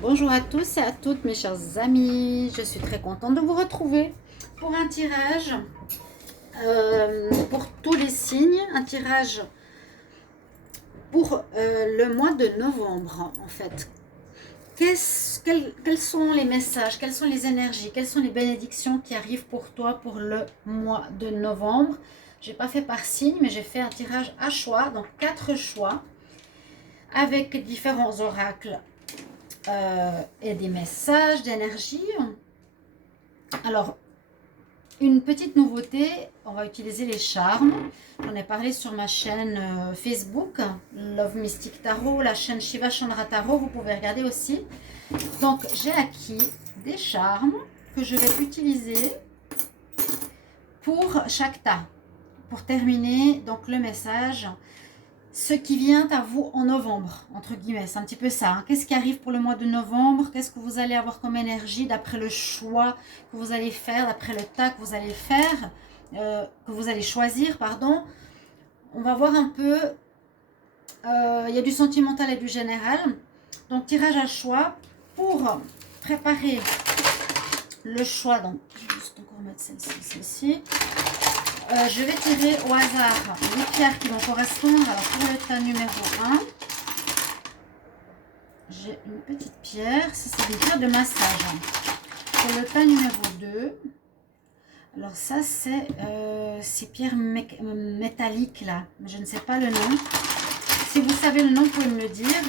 Bonjour à tous et à toutes mes chers amis, je suis très contente de vous retrouver pour un tirage pour tous les signes, un tirage pour le mois de novembre en fait. Quels sont les messages, quelles sont les énergies, quelles sont les bénédictions qui arrivent pour toi pour le mois de novembre? J'ai pas fait par signe, mais j'ai fait un tirage à choix, donc 4 choix avec différents oracles et des messages d'énergie. Alors, une petite nouveauté, on va utiliser les charmes. J'en ai parlé sur ma chaîne Facebook, Love Mystic Tarot, la chaîne Shiva Chandra Tarot, vous pouvez regarder aussi. Donc, j'ai acquis des charmes que je vais utiliser pour chaque tas. Pour terminer, donc le message, ce qui vient à vous en novembre, entre guillemets, c'est un petit peu ça. Hein. Qu'est-ce qui arrive pour le mois de novembre? Qu'est-ce que vous allez avoir comme énergie d'après le choix que vous allez faire, d'après le tas que vous allez faire, que vous allez choisir, pardon. On va voir un peu, il y a du sentimental et du général. Donc tirage à choix pour préparer le choix. Donc, je vais juste encore mettre celle-ci, celle-ci. Je vais tirer au hasard les pierres qui vont correspondre. Alors pour le tas numéro 1, j'ai une petite pierre. Ça, c'est une pierre de massage. Pour le tas numéro 2, alors ça, c'est ces pierres métalliques là. Je ne sais pas le nom. Si vous savez le nom, vous pouvez me le dire.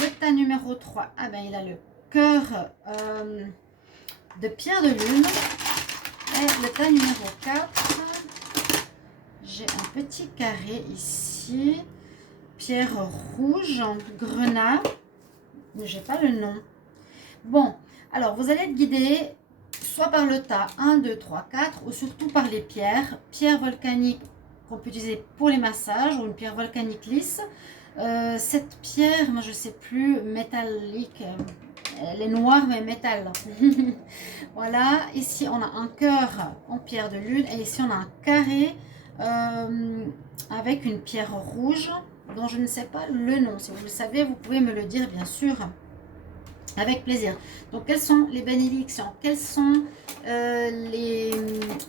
Le tas numéro 3, ah ben il a le cœur de pierre de lune. Et le tas numéro 4, j'ai un petit carré ici, pierre rouge, grenat, mais j'ai pas le nom. Bon, alors vous allez être guidé soit par le tas 1, 2, 3, 4 ou surtout par les pierres. Pierre volcanique qu'on peut utiliser pour les massages ou une pierre volcanique lisse. Cette pierre, moi je sais plus, métallique, elle est noire mais métal. Voilà, ici on a un cœur en pierre de lune et ici on a un carré avec une pierre rouge dont je ne sais pas le nom. Si vous le savez, vous pouvez me le dire bien sûr, avec plaisir. Donc quelles sont les bénédictions? Quelles sont les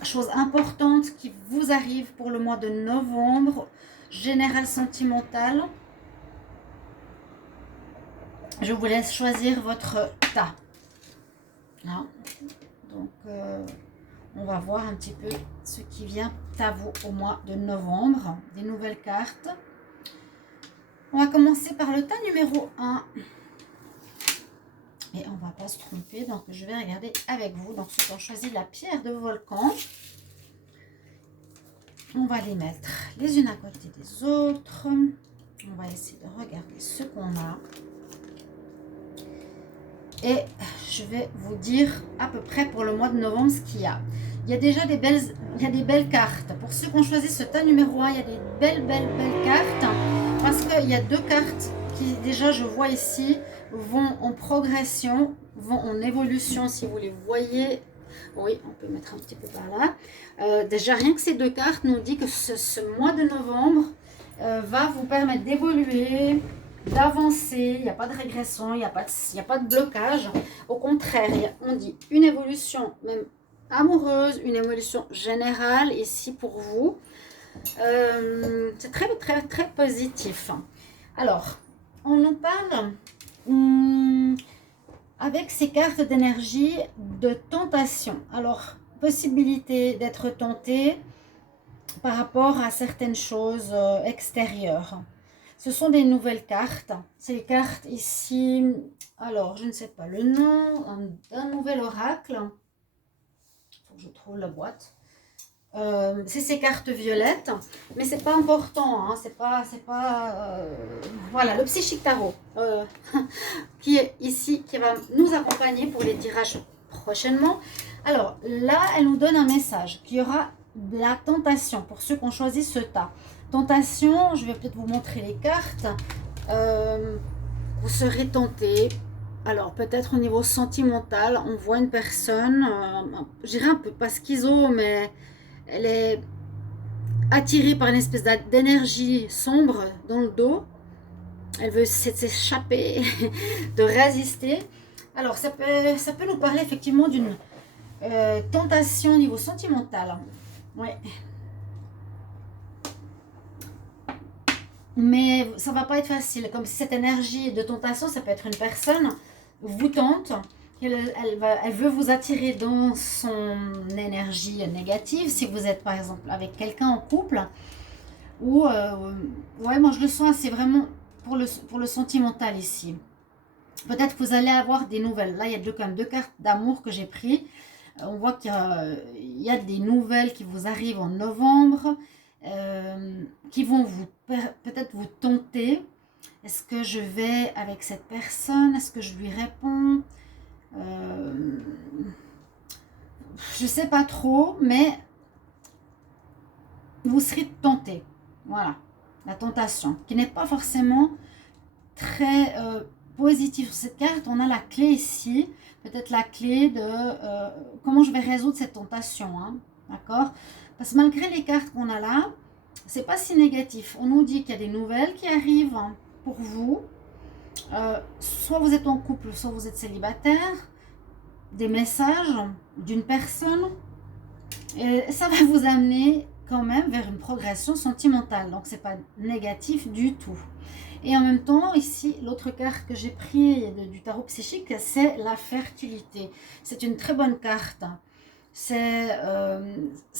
choses importantes qui vous arrivent pour le mois de novembre? Général sentimental. Je vous laisse choisir votre tas. Là. Donc, on va voir un petit peu ce qui vient à vous au mois de novembre. Des nouvelles cartes. On va commencer par le tas numéro 1. Et on ne va pas se tromper. Donc, je vais regarder avec vous. Donc, ceux qui ont choisi la pierre de volcan. On va les mettre les unes à côté des autres. On va essayer de regarder ce qu'on a. Et je vais vous dire à peu près pour le mois de novembre ce qu'il y a. Il y a déjà des belles cartes. Pour ceux qui ont choisi ce tas numéro 1, il y a des belles cartes. Parce qu'il y a 2 cartes qui déjà je vois ici vont en progression, vont en évolution si vous les voyez. Oui, on peut mettre un petit peu par là. Déjà rien que ces 2 cartes nous dit que ce mois de novembre va vous permettre d'évoluer, d'avancer, il n'y a pas de régression, il n'y a pas de blocage. Au contraire, on dit une évolution même amoureuse, une évolution générale ici pour vous. C'est très positif. Alors, on nous parle avec ces cartes d'énergie de tentation. Alors, possibilité d'être tenté par rapport à certaines choses extérieures. Ce sont des nouvelles cartes. Ces cartes ici, alors je ne sais pas le nom d'un nouvel oracle. Il faut que je trouve la boîte. C'est ces cartes violettes, mais c'est pas important. Hein, c'est pas voilà, le psychique tarot qui est ici, qui va nous accompagner pour les tirages prochainement. Alors là, elle nous donne un message qu'il y aura de la tentation pour ceux qui ont choisi ce tas. Tentation, je vais peut-être vous montrer les cartes. Vous serez tenté. Alors peut-être au niveau sentimental, on voit une personne, je dirais un peu pas schizo, mais elle est attirée par une espèce d'énergie sombre dans le dos. Elle veut s'échapper, de résister. Alors, ça peut nous parler effectivement d'une tentation au niveau sentimental. Ouais. Mais ça va pas être facile. Comme si cette énergie de tentation, ça peut être une personne, vous tente, elle veut vous attirer dans son énergie négative. Si vous êtes par exemple avec quelqu'un en couple, ou ouais, moi je le sens, c'est vraiment pour le sentimental ici. Peut-être que vous allez avoir des nouvelles. Là, il y a quand même deux cartes d'amour que j'ai pris. On voit qu'il y a des nouvelles qui vous arrivent en novembre, qui vont peut-être vous tenter. Est-ce que je vais avec cette personne? Est-ce que je lui réponds? Je ne sais pas trop, mais vous serez tenté. Voilà, la tentation, qui n'est pas forcément très positive. Sur cette carte, on a la clé ici. Peut-être la clé de comment je vais résoudre cette tentation. Hein, d'accord? Parce que malgré les cartes qu'on a là, c'est pas si négatif. On nous dit qu'il y a des nouvelles qui arrivent pour vous. Soit vous êtes en couple, soit vous êtes célibataire. Des messages d'une personne. Et ça va vous amener quand même vers une progression sentimentale. Donc, c'est pas négatif du tout. Et en même temps, ici, l'autre carte que j'ai pris du tarot psychique, c'est la fertilité. C'est une très bonne carte. Ça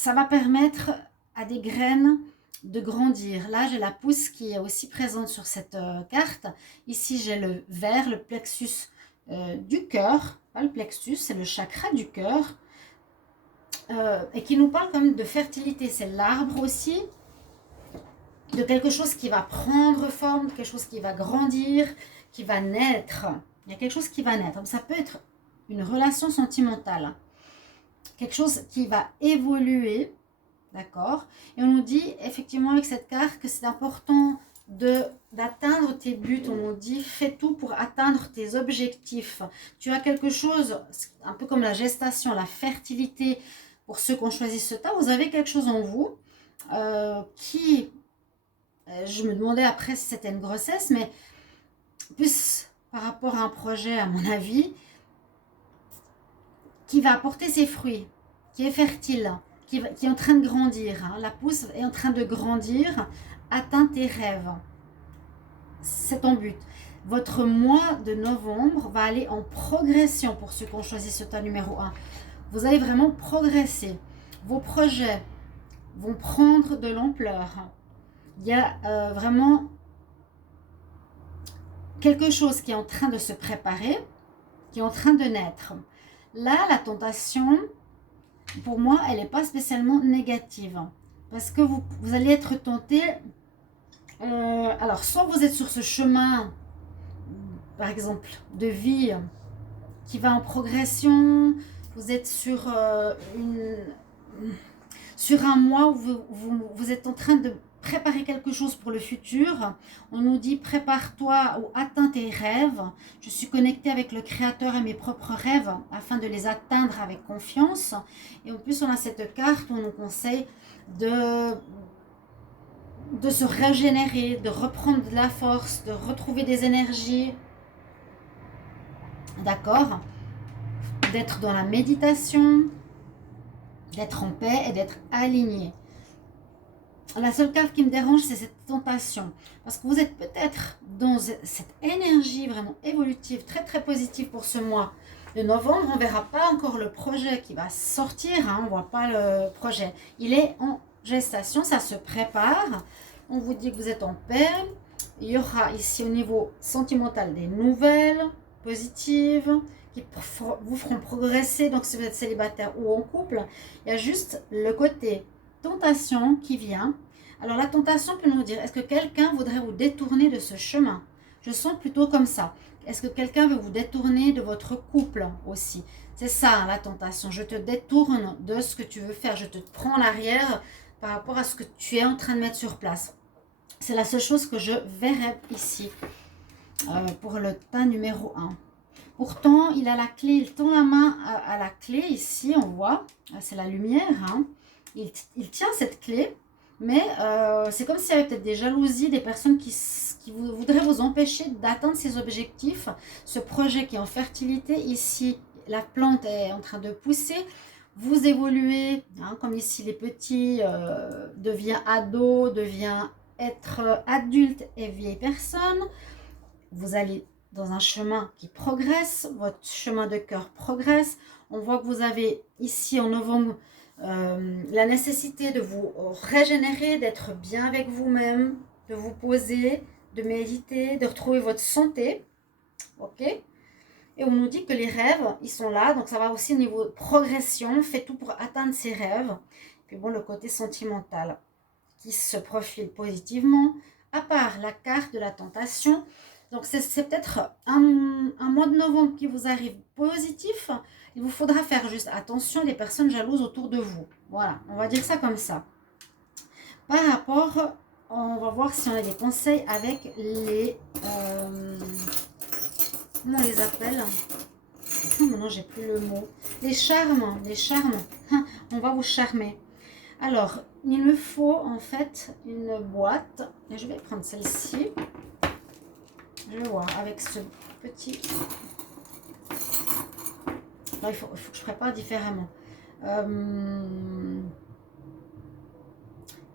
va permettre à des graines de grandir. Là, j'ai la pousse qui est aussi présente sur cette carte. Ici, j'ai le verre, le plexus du cœur. Pas le plexus, c'est le chakra du cœur. Et qui nous parle quand même de fertilité. C'est l'arbre aussi. De quelque chose qui va prendre forme, quelque chose qui va grandir, qui va naître. Il y a quelque chose qui va naître. Ça peut être une relation sentimentale. Quelque chose qui va évoluer. D'accord? Et on nous dit effectivement avec cette carte que c'est important d'atteindre tes buts. On nous dit fais tout pour atteindre tes objectifs. Tu as quelque chose, un peu comme la gestation, la fertilité. Pour ceux qui ont choisi ce tas, vous avez quelque chose en vous qui... je me demandais après si c'était une grossesse, mais plus par rapport à un projet, à mon avis, qui va apporter ses fruits, qui est fertile, qui est en train de grandir. Hein. La pousse est en train de grandir. Atteins tes rêves. C'est ton but. Votre mois de novembre va aller en progression pour ceux qui ont choisi ce tas numéro 1. Vous allez vraiment progresser. Vos projets vont prendre de l'ampleur. Il y a vraiment quelque chose qui est en train de se préparer, qui est en train de naître. Là, la tentation, pour moi, elle n'est pas spécialement négative. Parce que vous allez être tenté. Alors, soit vous êtes sur ce chemin, par exemple, de vie qui va en progression. Vous êtes sur un mois où vous êtes en train de préparer quelque chose pour le futur. On nous dit prépare-toi ou atteins tes rêves. Je suis connectée avec le Créateur et mes propres rêves afin de les atteindre avec confiance. Et en plus, on a cette carte où on nous conseille de se régénérer, de reprendre de la force, de retrouver des énergies. D'accord? D'être dans la méditation, d'être en paix et d'être aligné. La seule carte qui me dérange, c'est cette tentation. Parce que vous êtes peut-être dans cette énergie vraiment évolutive, très très positive pour ce mois de novembre. On ne verra pas encore le projet qui va sortir. Hein, on ne voit pas le projet. Il est en gestation, ça se prépare. On vous dit que vous êtes en paix. Il y aura ici au niveau sentimental des nouvelles positives qui vous feront progresser. Donc si vous êtes célibataire ou en couple, il y a juste le côté tentation qui vient. Alors la tentation peut nous dire, est-ce que quelqu'un voudrait vous détourner de ce chemin? Je sens plutôt comme ça. Est-ce que quelqu'un veut vous détourner de votre couple aussi? C'est ça hein, la tentation. Je te détourne de ce que tu veux faire. Je te prends en arrière par rapport à ce que tu es en train de mettre sur place. C'est la seule chose que je verrai ici pour le tas numéro 1. Pourtant, il a la clé, il tend la main à la clé ici, on voit. C'est la lumière. Hein. Il tient cette clé. Mais c'est comme s'il y avait peut-être des jalousies, des personnes qui voudraient vous empêcher d'atteindre ces objectifs. Ce projet qui est en fertilité, ici, la plante est en train de pousser. Vous évoluez, hein, comme ici les petits, devient ado, devient être adulte et vieille personne. Vous allez dans un chemin qui progresse, votre chemin de cœur progresse. On voit que vous avez ici en novembre la nécessité de vous régénérer, d'être bien avec vous-même, de vous poser, de méditer, de retrouver votre santé. Ok? Et on nous dit que les rêves, ils sont là. Donc ça va aussi au niveau de progression. Faites tout pour atteindre ces rêves. Puis bon, le côté sentimental qui se profile positivement. À part la carte de la tentation. Donc c'est peut-être un mois de novembre qui vous arrive positif. Il vous faudra faire juste attention des personnes jalouses autour de vous. Voilà, on va dire ça comme ça. Par rapport, on va voir si on a des conseils avec les... comment on les appelle? Maintenant, j'ai plus le mot. Les charmes, les charmes. On va vous charmer. Alors, il me faut en fait une boîte. Et je vais prendre celle-ci. Je vais voir avec ce petit... Là, il faut que je prépare différemment.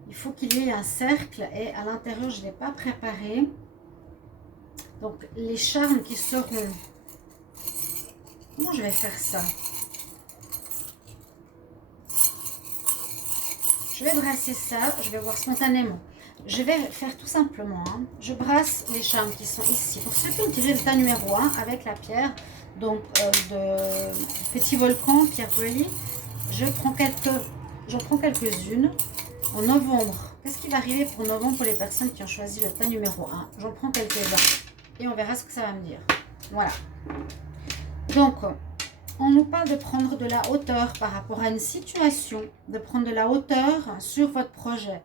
Il faut qu'il y ait un cercle et à l'intérieur, je ne l'ai pas préparé. Donc, les charmes qui seront... Comment je vais faire ça? Je vais brasser ça, je vais voir spontanément. Je vais faire tout simplement, hein, je brasse les charmes qui sont ici. Pour ceux qui ont tiré le tas numéro 1 avec la pierre, donc de petit volcan, pierre polie, j'en prends quelques-unes. En novembre, qu'est-ce qui va arriver pour novembre pour les personnes qui ont choisi le tas numéro 1? J'en prends quelques-uns et on verra ce que ça va me dire. Voilà. Donc, on nous parle de prendre de la hauteur par rapport à une situation, de prendre de la hauteur sur votre projet.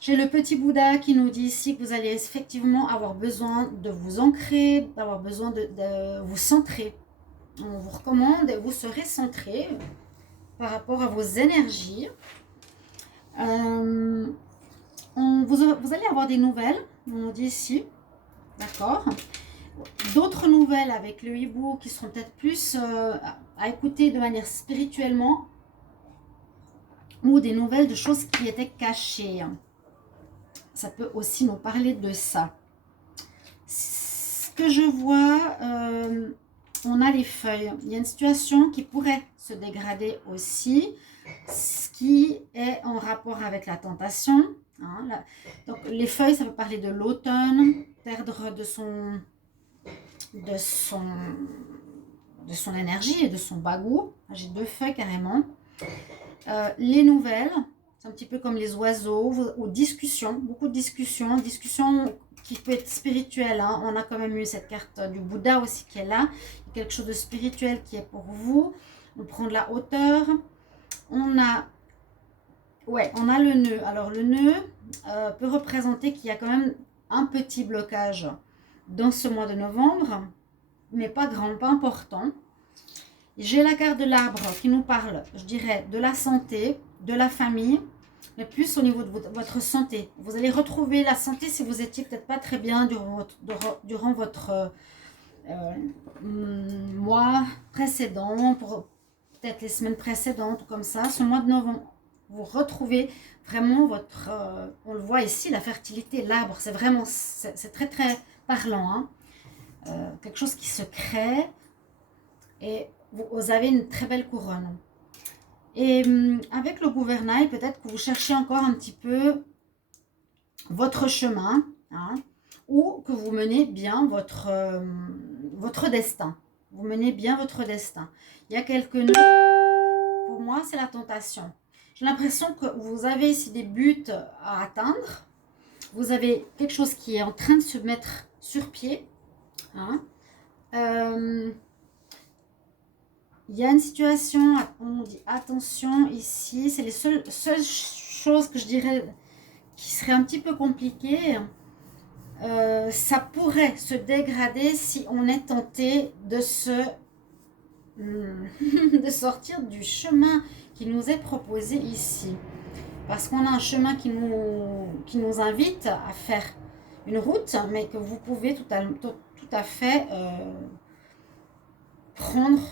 J'ai le petit Bouddha qui nous dit ici que vous allez effectivement avoir besoin de vous ancrer, d'avoir besoin de vous centrer. On vous recommande et vous serez centré par rapport à vos énergies. Vous allez avoir des nouvelles, on nous dit ici, d'accord. D'autres nouvelles avec le hibou qui seront peut-être plus à écouter de manière spirituellement, ou des nouvelles de choses qui étaient cachées. Ça peut aussi nous parler de ça. Ce que je vois, on a les feuilles. Il y a une situation qui pourrait se dégrader aussi, ce qui est en rapport avec la tentation. Hein, donc les feuilles, ça peut parler de l'automne, perdre de son énergie et de son bagou. J'ai deux feuilles carrément. Les nouvelles, c'est un petit peu comme les oiseaux, ou discussions, beaucoup de discussions qui peut être spirituelle. Hein. On a quand même eu cette carte du Bouddha aussi qui est là. Il y a quelque chose de spirituel qui est pour vous. On prend de la hauteur. On a le nœud. Alors le nœud peut représenter qu'il y a quand même un petit blocage dans ce mois de novembre, mais pas grand, pas important. J'ai la carte de l'arbre qui nous parle, je dirais, de la santé, de la famille, mais plus au niveau de votre santé. Vous allez retrouver la santé si vous étiez peut-être pas très bien durant votre mois précédent, pour peut-être les semaines précédentes, ou comme ça. Ce mois de novembre, vous retrouvez vraiment votre... on le voit ici, la fertilité, l'arbre, c'est vraiment... C'est très très parlant. Hein. Quelque chose qui se crée et vous avez une très belle couronne. Et avec le gouvernail, peut-être que vous cherchez encore un petit peu votre chemin, hein, ou que vous menez bien votre destin. Vous menez bien votre destin. Il y a quelques nœuds. Pour moi, c'est la tentation. J'ai l'impression que vous avez ici des buts à atteindre. Vous avez quelque chose qui est en train de se mettre sur pied. Hein. Il y a une situation, on dit attention ici, c'est les seules choses que je dirais qui seraient un petit peu compliquées. Ça pourrait se dégrader si on est tenté de de sortir du chemin qui nous est proposé ici. parce qu'on a un chemin qui nous invite à faire une route, mais que vous pouvez tout à fait prendre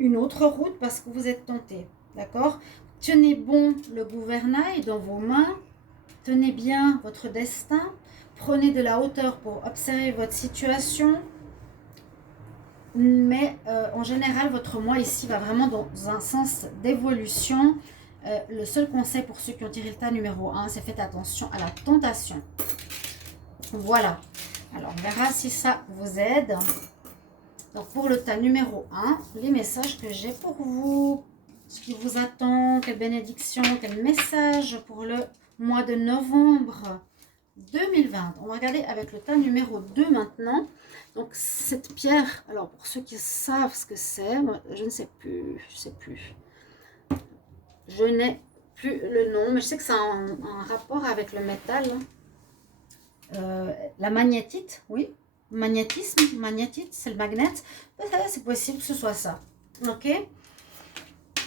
une autre route parce que vous êtes tenté. D'accord? Tenez bon le gouvernail dans vos mains. Tenez bien votre destin. Prenez de la hauteur pour observer votre situation. Mais en général, votre moi ici va vraiment dans un sens d'évolution. Le seul conseil pour ceux qui ont tiré le tas numéro 1, c'est faites attention à la tentation. Voilà. Alors, on verra si ça vous aide. Donc, pour le tas numéro 1, les messages que j'ai pour vous. Ce qui vous attend, quelle bénédiction, quel message pour le mois de novembre 2020. On va regarder avec le tas numéro 2 maintenant. Donc, cette pierre, alors pour ceux qui savent ce que c'est, moi, je ne sais plus, Je n'ai plus le nom, mais je sais que ça a un rapport avec le métal. La magnétite, oui. Magnétisme, magnétite, c'est le magnet. C'est possible que ce soit ça. Ok.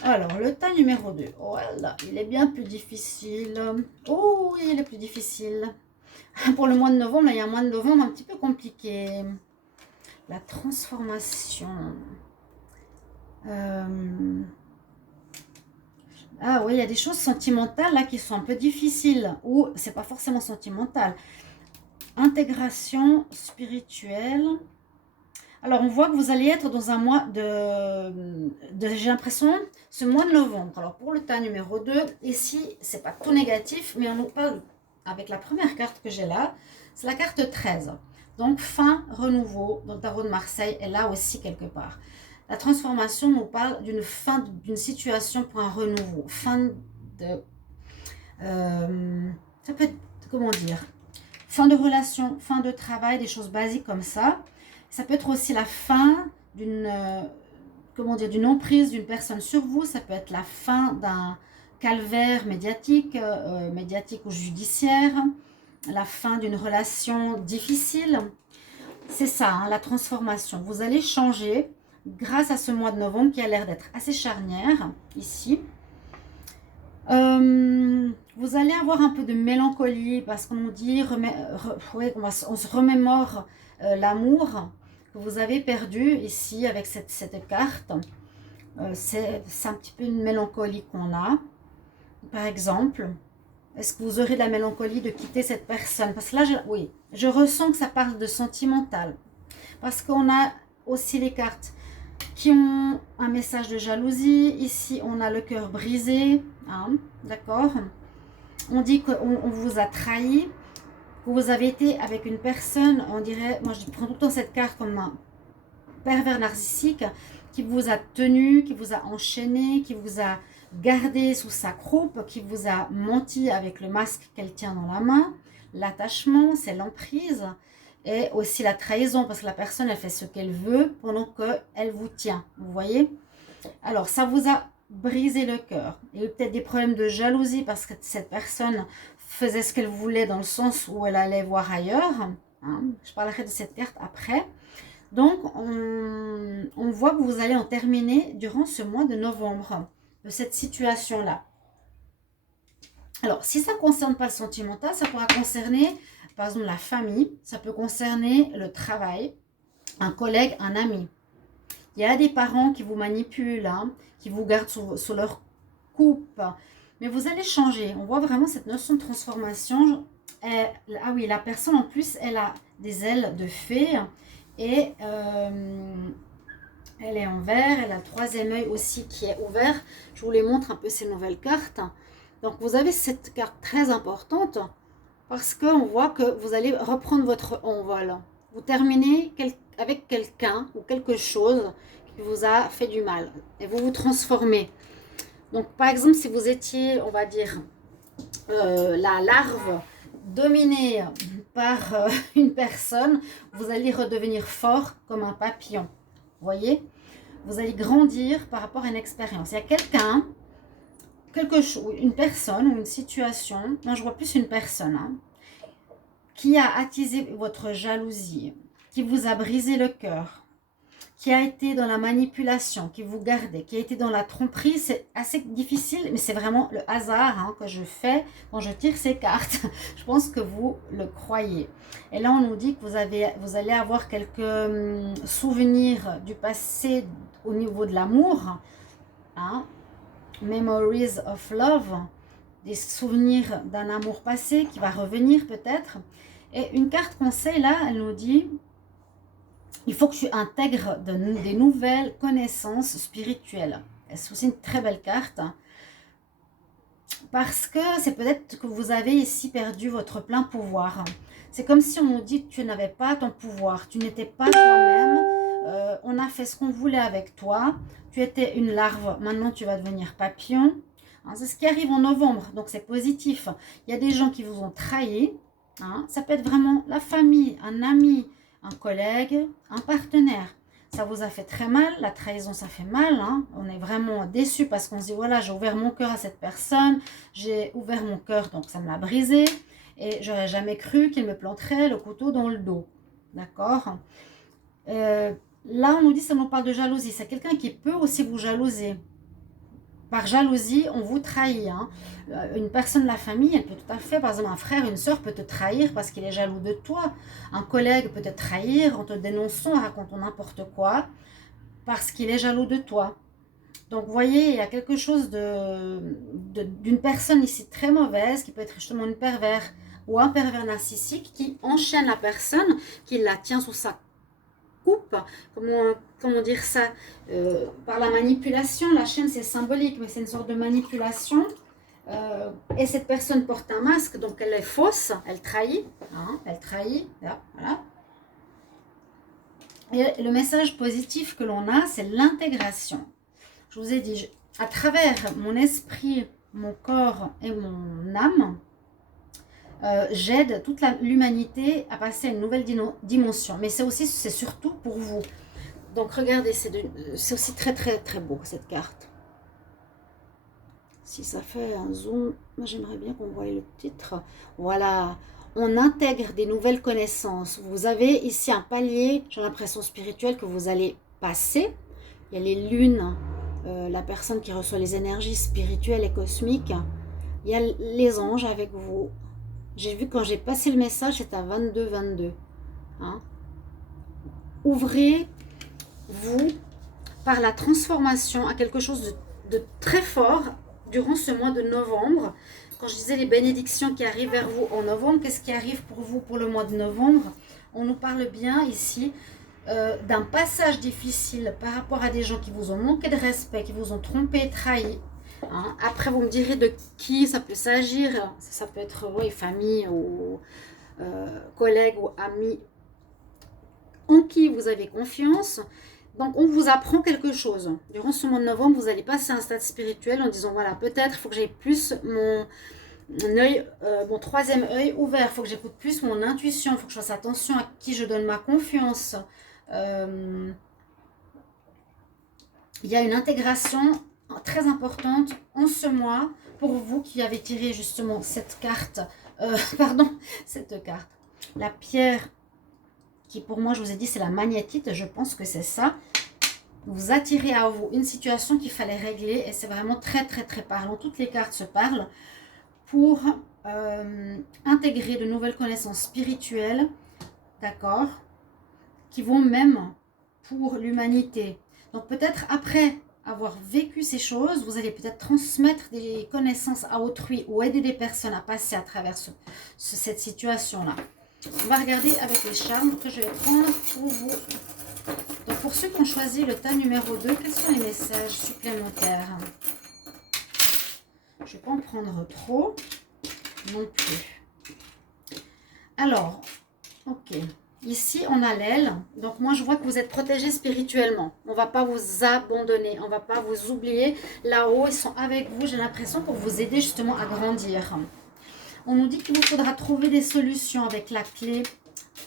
Alors, le tas numéro 2. Oh là, il est bien plus difficile. Oh, il est plus difficile. Pour le mois de novembre, là, il y a un mois de novembre un petit peu compliqué. La transformation. Ah oui, il y a des choses sentimentales là qui sont un peu difficiles. Ou c'est pas forcément sentimental. Intégration spirituelle. Alors, on voit que vous allez être dans un mois j'ai l'impression, ce mois de novembre. Alors, pour le tas numéro 2, ici, c'est pas tout négatif, mais on nous parle, avec la première carte que j'ai là, c'est la carte 13. Donc, fin, renouveau, dans le tarot de Marseille, est là aussi quelque part. La transformation nous parle d'une fin, d'une situation pour un renouveau. Fin de... ça peut être, comment dire, fin de relation, fin de travail, des choses basiques comme ça. Ça peut être aussi la fin d'une d'une emprise d'une personne sur vous. Ça peut être la fin d'un calvaire médiatique, médiatique ou judiciaire. La fin d'une relation difficile. C'est ça, hein, la transformation. Vous allez changer grâce à ce mois de novembre qui a l'air d'être assez charnière ici. Vous allez avoir un peu de mélancolie parce qu'on nous dit, on se remémore l'amour que vous avez perdu ici avec cette carte. C'est un petit peu une mélancolie qu'on a. Par exemple, est-ce que vous aurez de la mélancolie de quitter cette personne? Parce que là, je ressens que ça parle de sentimental. Parce qu'on a aussi les cartes qui ont un message de jalousie. Ici, on a le cœur brisé. Hein, d'accord? On dit qu'on vous a trahi, que vous avez été avec une personne, on dirait, moi je prends tout le temps cette carte comme un pervers narcissique qui vous a tenu, qui vous a enchaîné, qui vous a gardé sous sa croupe, qui vous a menti avec le masque qu'elle tient dans la main. L'attachement, c'est l'emprise et aussi la trahison parce que la personne, elle fait ce qu'elle veut pendant qu'elle vous tient. Vous voyez? Alors, ça vous a brisé le cœur. Il y a eu peut-être des problèmes de jalousie parce que cette personne faisait ce qu'elle voulait dans le sens où elle allait voir ailleurs. Hein. Je parlerai de cette carte après. Donc, on voit que vous allez en terminer durant ce mois de novembre, de cette situation-là. Alors, si ça ne concerne pas le sentimental, ça pourra concerner, par exemple, la famille. Ça peut concerner le travail, un collègue, un ami. Il y a des parents qui vous manipulent, hein, qui vous gardent sous leur coupe. Mais vous allez changer. On voit vraiment cette notion de transformation. Ah oui, la personne en plus, elle a des ailes de fée. Et elle est en vert. Elle a le troisième œil aussi qui est ouvert. Je vous les montre un peu ces nouvelles cartes. Donc vous avez cette carte très importante. Parce qu'on voit que vous allez reprendre votre envol. Vous terminez avec quelqu'un ou quelque chose qui vous a fait du mal. Et vous vous transformez. Donc, par exemple, si vous étiez, on va dire, la larve dominée par une personne, vous allez redevenir fort comme un papillon. Vous voyez? Vous allez grandir par rapport à une expérience. Il y a quelqu'un, quelque chose, une personne ou une situation, moi je vois plus une personne, hein, qui a attisé votre jalousie, qui vous a brisé le cœur, qui a été dans la manipulation, qui vous gardait, qui a été dans la tromperie, c'est assez difficile, mais c'est vraiment le hasard hein, que je fais quand je tire ces cartes. Je pense que vous le croyez. Et là, on nous dit que vous allez avoir quelques souvenirs du passé au niveau de l'amour. Hein? Memories of love, des souvenirs d'un amour passé qui va revenir peut-être. Et une carte conseil là, elle nous dit il faut que tu intègres des nouvelles connaissances spirituelles. C'est aussi une très belle carte. Parce que c'est peut-être que vous avez ici perdu votre plein pouvoir. C'est comme si on nous dit que tu n'avais pas ton pouvoir. Tu n'étais pas toi-même. On a fait ce qu'on voulait avec toi. Tu étais une larve. Maintenant, tu vas devenir papillon. Hein, c'est ce qui arrive en novembre. Donc, c'est positif. Il y a des gens qui vous ont trahi. Hein, ça peut être vraiment la famille, un ami, un collègue, un partenaire. Ça vous a fait très mal, la trahison ça fait mal, hein. On est vraiment déçu parce qu'on se dit voilà j'ai ouvert mon cœur à cette personne, j'ai ouvert mon cœur donc ça me l'a brisé et j'aurais jamais cru qu'il me planterait le couteau dans le dos, d'accord. Là on nous dit ça nous parle de jalousie, c'est quelqu'un qui peut aussi vous jalouser. Par jalousie, on vous trahit. Hein. Une personne de la famille, elle peut tout à fait, par exemple un frère, une soeur peut te trahir parce qu'il est jaloux de toi. Un collègue peut te trahir en te dénonçant, en racontant n'importe quoi, parce qu'il est jaloux de toi. Donc vous voyez, il y a quelque chose d'une personne ici très mauvaise, qui peut être justement une pervers ou un pervers narcissique, qui enchaîne la personne, qui la tient sous sa coupe, comment dire ça, par la manipulation. La chaîne c'est symbolique mais c'est une sorte de manipulation, et cette personne porte un masque donc elle est fausse, elle trahit, hein, elle trahit, là, voilà. Et le message positif que l'on a c'est l'intégration. Je vous ai dit, à travers mon esprit, mon corps et mon âme, j'aide toute l'humanité à passer à une nouvelle dimension. Mais c'est surtout pour vous. Donc regardez, c'est aussi très très très beau cette carte. Si ça fait un zoom, moi j'aimerais bien qu'on voie le titre. Voilà, on intègre des nouvelles connaissances. Vous avez ici un palier, j'ai l'impression spirituelle que vous allez passer. Il y a les lunes, la personne qui reçoit les énergies spirituelles et cosmiques. Il y a les anges avec vous. J'ai vu quand j'ai passé le message, c'est à 22-22. Hein? Ouvrez-vous par la transformation à quelque chose de très fort durant ce mois de novembre. Quand je disais les bénédictions qui arrivent vers vous en novembre, qu'est-ce qui arrive pour vous pour le mois de novembre? On nous parle bien ici d'un passage difficile par rapport à des gens qui vous ont manqué de respect, qui vous ont trompé, trahi. Hein. Après, vous me direz de qui ça peut s'agir. Ça peut être oui, famille ou collègues ou amis en qui vous avez confiance. Donc, on vous apprend quelque chose. Durant ce mois de novembre, vous allez passer à un stade spirituel en disant, voilà, peut-être il faut que j'aie plus mon troisième œil ouvert. Il faut que j'écoute plus mon intuition. Il faut que je fasse attention à qui je donne ma confiance. Il y a une intégration très importante en ce mois pour vous qui avez tiré justement cette carte, cette carte. La pierre qui pour moi je vous ai dit c'est la magnétite, je pense que c'est ça. Vous attirez à vous une situation qu'il fallait régler et c'est vraiment très très très parlant. Toutes les cartes se parlent pour intégrer de nouvelles connaissances spirituelles, d'accord, qui vont même pour l'humanité. Donc peut-être après avoir vécu ces choses, vous allez peut-être transmettre des connaissances à autrui ou aider des personnes à passer à travers cette situation-là. On va regarder avec les charmes que je vais prendre pour vous. Donc pour ceux qui ont choisi le tas numéro 2, quels sont les messages supplémentaires? Je ne vais pas en prendre trop non plus. Alors, ok. Ici, on a l'aile. Donc, moi, je vois que vous êtes protégés spirituellement. On ne va pas vous abandonner. On ne va pas vous oublier. Là-haut, ils sont avec vous. J'ai l'impression pour vous aider justement à grandir. On nous dit qu'il vous faudra trouver des solutions avec la clé.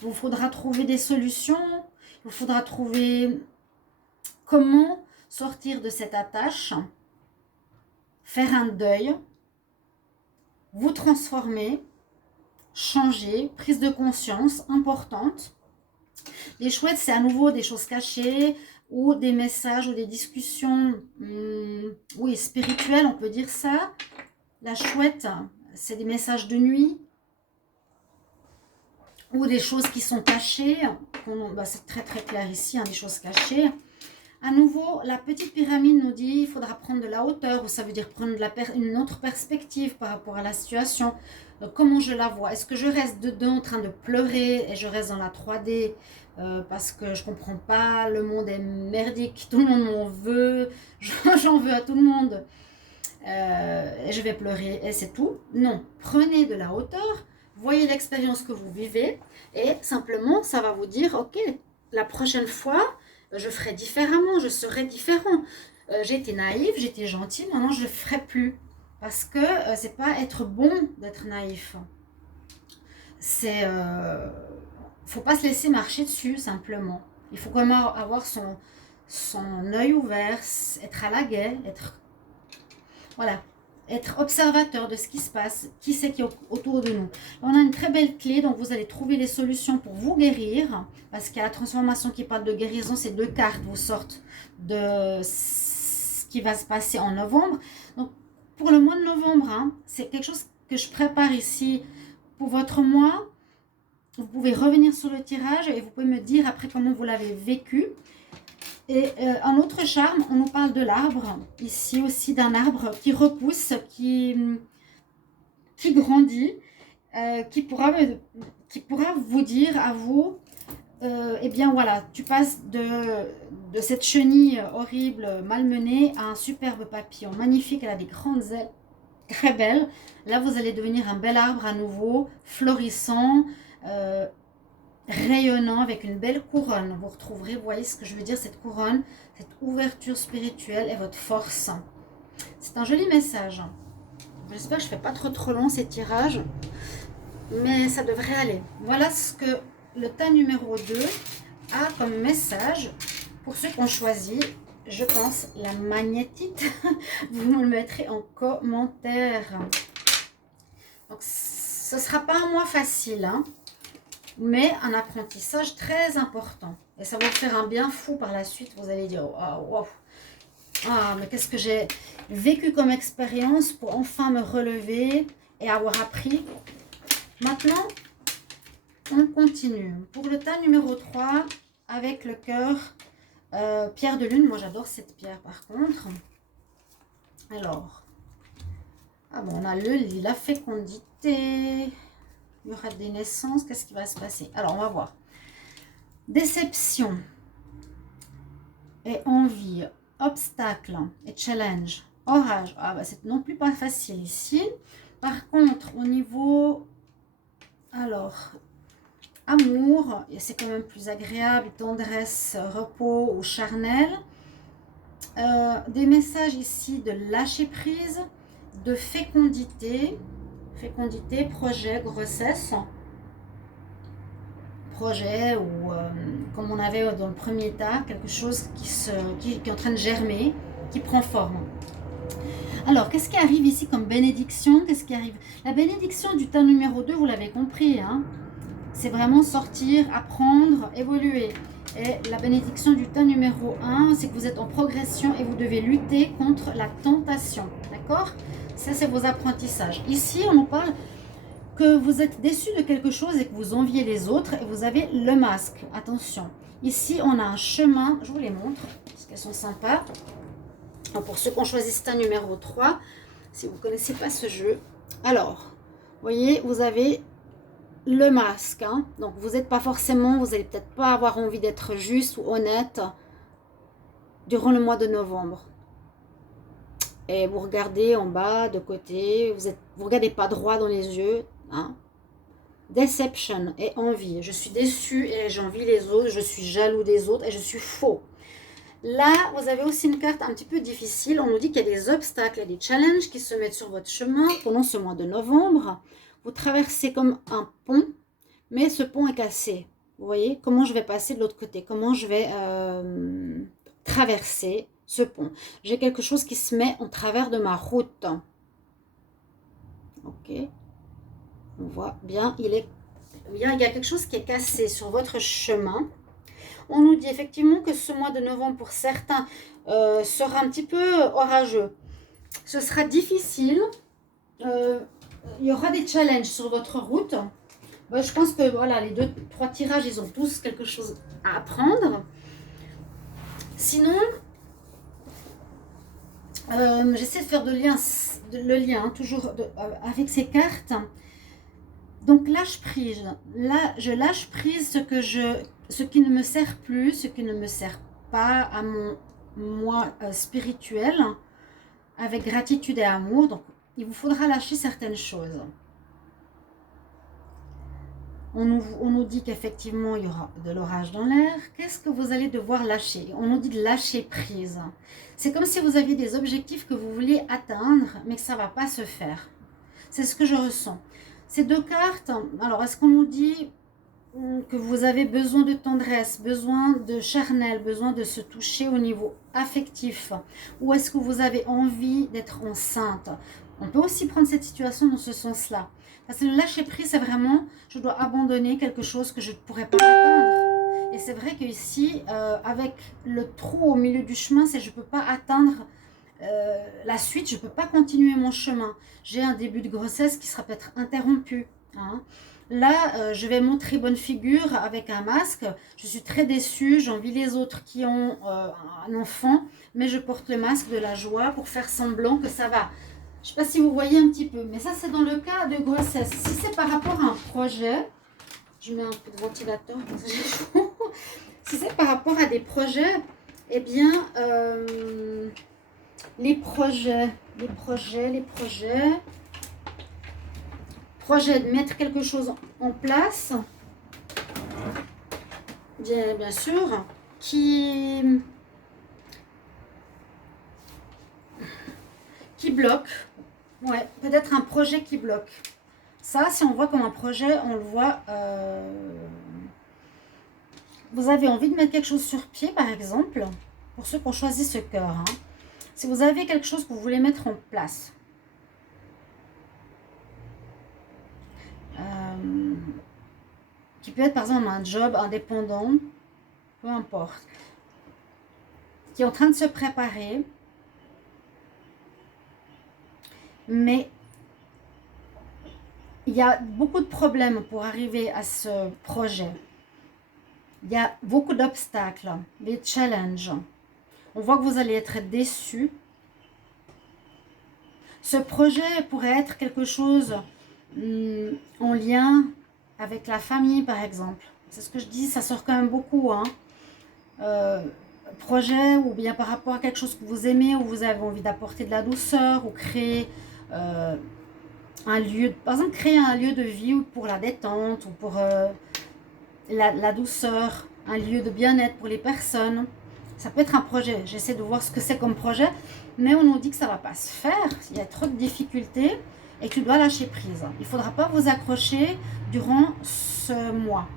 Il vous faudra trouver des solutions. Il vous faudra trouver comment sortir de cette attache. Faire un deuil. Vous transformer. Changer, prise de conscience importante. Les chouettes, c'est à nouveau des choses cachées. ou des messages ou des discussions, oui, spirituelles, on peut dire ça. La chouette, c'est des messages de nuit ou des choses qui sont cachées. Bah, c'est très très clair ici, hein, des choses cachées. À nouveau, la petite pyramide nous dit il faudra prendre de la hauteur, ou ça veut dire prendre une autre perspective par rapport à la situation. Comment je la vois? Est-ce que je reste dedans en train de pleurer et je reste dans la 3D parce que je ne comprends pas, le monde est merdique, tout le monde m'en veut, j'en veux à tout le monde et je vais pleurer et c'est tout? Non, prenez de la hauteur, voyez l'expérience que vous vivez et simplement ça va vous dire ok, la prochaine fois je ferai différemment, je serai différent. J'étais naïve, j'étais gentille, maintenant je ne le ferai plus. Parce que c'est pas être bon d'être naïf. C'est... faut pas se laisser marcher dessus, simplement. Il faut quand même avoir son œil ouvert, être à l'aguet, être... Voilà. Être observateur de ce qui se passe, qui c'est qui est autour de nous. On a une très belle clé, donc vous allez trouver les solutions pour vous guérir, parce qu'il y a la transformation qui parle de guérison, ces deux cartes vous sortent de ce qui va se passer en novembre. Donc, pour le mois de novembre, hein, c'est quelque chose que je prépare ici pour votre mois. Vous pouvez revenir sur le tirage et vous pouvez me dire après comment vous l'avez vécu. Et un autre charme, on nous parle de l'arbre, ici aussi d'un arbre qui repousse, qui grandit, qui pourra vous dire à vous, eh bien voilà, tu passes de cette chenille horrible, malmenée, à un superbe papillon, magnifique, elle a des grandes ailes, très belle. Là, vous allez devenir un bel arbre à nouveau, florissant, rayonnant avec une belle couronne. Vous retrouverez, vous voyez ce que je veux dire, cette couronne, cette ouverture spirituelle et votre force. C'est un joli message. J'espère que je ne fais pas trop long ces tirages, mais ça devrait aller. Voilà ce que le tas numéro 2 a comme message pour ceux qui ont choisi, je pense, la magnétite. Vous me le mettrez en commentaire. Donc, ce ne sera pas un mois facile, hein, mais un apprentissage très important. Et ça va vous faire un bien fou par la suite. Vous allez dire, wow, ah, mais qu'est-ce que j'ai vécu comme expérience pour enfin me relever et avoir appris. Maintenant, on continue. Pour le tas numéro 3, avec le cœur, pierre de lune. Moi, j'adore cette pierre par contre. Alors, ah bon, on a le lit, la fécondité. Il y aura des naissances. Qu'est-ce qui va se passer? Alors, on va voir. Déception et envie, obstacle et challenge, orage. Ah, bah, c'est non plus pas facile ici. Par contre, au niveau, alors, amour, c'est quand même plus agréable, tendresse, repos ou charnel. Des messages ici de lâcher prise, de fécondité, projet, grossesse, projet ou comme on avait dans le premier tas, quelque chose qui est en train de germer, qui prend forme. Alors, qu'est-ce qui arrive ici comme bénédiction? Qu'est-ce qui arrive? La bénédiction du tas numéro 2, vous l'avez compris, hein, c'est vraiment sortir, apprendre, évoluer. Et la bénédiction du tas numéro 1, c'est que vous êtes en progression et vous devez lutter contre la tentation. D'accord? Ça, c'est vos apprentissages. Ici, on nous parle que vous êtes déçu de quelque chose et que vous enviez les autres et vous avez le masque. Attention. Ici, on a un chemin. Je vous les montre parce qu'elles sont sympas. Alors, pour ceux qui ont choisi ce tas numéro 3, si vous ne connaissez pas ce jeu. Alors, vous voyez, vous avez le masque, hein. Donc vous n'êtes pas forcément, vous n'allez peut-être pas avoir envie d'être juste ou honnête durant le mois de novembre. Et vous regardez en bas, de côté, vous regardez pas droit dans les yeux, hein. Deception et envie. Je suis déçue et j'envie les autres, je suis jaloux des autres et je suis faux. Là, vous avez aussi une carte un petit peu difficile. On nous dit qu'il y a des obstacles et des challenges qui se mettent sur votre chemin pendant ce mois de novembre. Vous traversez comme un pont, mais ce pont est cassé. Vous voyez, comment je vais passer de l'autre côté? Comment je vais traverser ce pont? J'ai quelque chose qui se met en travers de ma route. Ok. On voit bien, il y a quelque chose qui est cassé sur votre chemin. On nous dit effectivement que ce mois de novembre, pour certains, sera un petit peu orageux. Ce sera difficile. Il y aura des challenges sur votre route. Ben, je pense que voilà, les 2-3 tirages, ils ont tous quelque chose à apprendre. Sinon, j'essaie de faire le lien toujours avec ces cartes. Donc lâche prise. Là, je lâche prise ce qui ne me sert plus, ce qui ne me sert pas à mon moi spirituel, avec gratitude et amour. Donc, il vous faudra lâcher certaines choses. On nous dit qu'effectivement, il y aura de l'orage dans l'air. Qu'est-ce que vous allez devoir lâcher? On nous dit de lâcher prise. C'est comme si vous aviez des objectifs que vous vouliez atteindre, mais que ça ne va pas se faire. C'est ce que je ressens. Ces deux cartes, alors est-ce qu'on nous dit que vous avez besoin de tendresse, besoin de charnel, besoin de se toucher au niveau affectif, ou est-ce que vous avez envie d'être enceinte? On peut aussi prendre cette situation dans ce sens-là. Parce que le lâcher prise, c'est vraiment, je dois abandonner quelque chose que je ne pourrais pas atteindre. Et c'est vrai qu'ici, avec le trou au milieu du chemin, c'est je ne peux pas atteindre la suite, je ne peux pas continuer mon chemin. J'ai un début de grossesse qui sera peut-être interrompu. Hein. Là, je vais montrer bonne figure avec un masque. Je suis très déçue, j'envie les autres qui ont un enfant, mais je porte le masque de la joie pour faire semblant que ça va. Je ne sais pas si vous voyez un petit peu, mais ça c'est dans le cas de grossesse. Si c'est par rapport à un projet, je mets un peu de ventilateur, si c'est par rapport à des projets, eh bien, les projets, projet de mettre quelque chose en place, bien sûr, qui bloque. Ouais, peut-être un projet qui bloque. Ça, si on voit comme un projet, on le voit. Vous avez envie de mettre quelque chose sur pied, par exemple, pour ceux qui ont choisi ce cœur. Hein. Si vous avez quelque chose que vous voulez mettre en place, qui peut être par exemple un job indépendant, peu importe, qui est en train de se préparer, mais il y a beaucoup de problèmes pour arriver à ce projet. Il y a beaucoup d'obstacles, des challenges. On voit que vous allez être déçus. Ce projet pourrait être quelque chose en lien avec la famille, par exemple. C'est ce que je dis, ça sort quand même beaucoup. Hein. Projet ou bien par rapport à quelque chose que vous aimez, où vous avez envie d'apporter de la douceur ou créer un lieu, par exemple créer un lieu de vie pour la détente ou pour la douceur, un lieu de bien-être pour les personnes. Ça peut être un projet, j'essaie de voir ce que c'est comme projet, mais on nous dit que ça ne va pas se faire, il y a trop de difficultés et que tu dois lâcher prise. Il ne faudra pas vous accrocher durant ce mois.